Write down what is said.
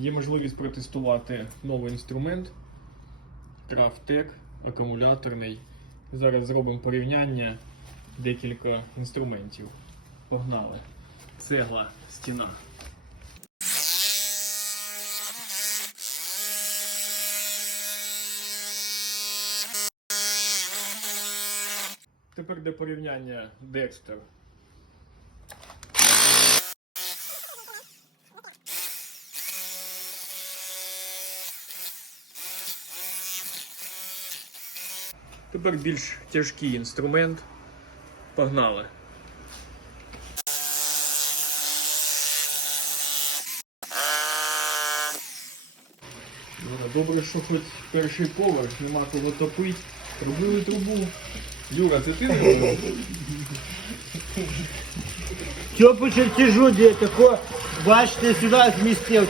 Є можливість протестувати новий інструмент Крафтек акумуляторний. Зараз зробимо порівняння декілька інструментів. Погнали. Цегла, стіна. Тепер для порівняння Dexter. Тепер більш тяжкий інструмент. Погнали. Юра, добре, що хоч перший поверх, нема кого топить. Робили трубу. Юра, це ти не робив? Все по чертежу, де тако, бачите, сюди змістив.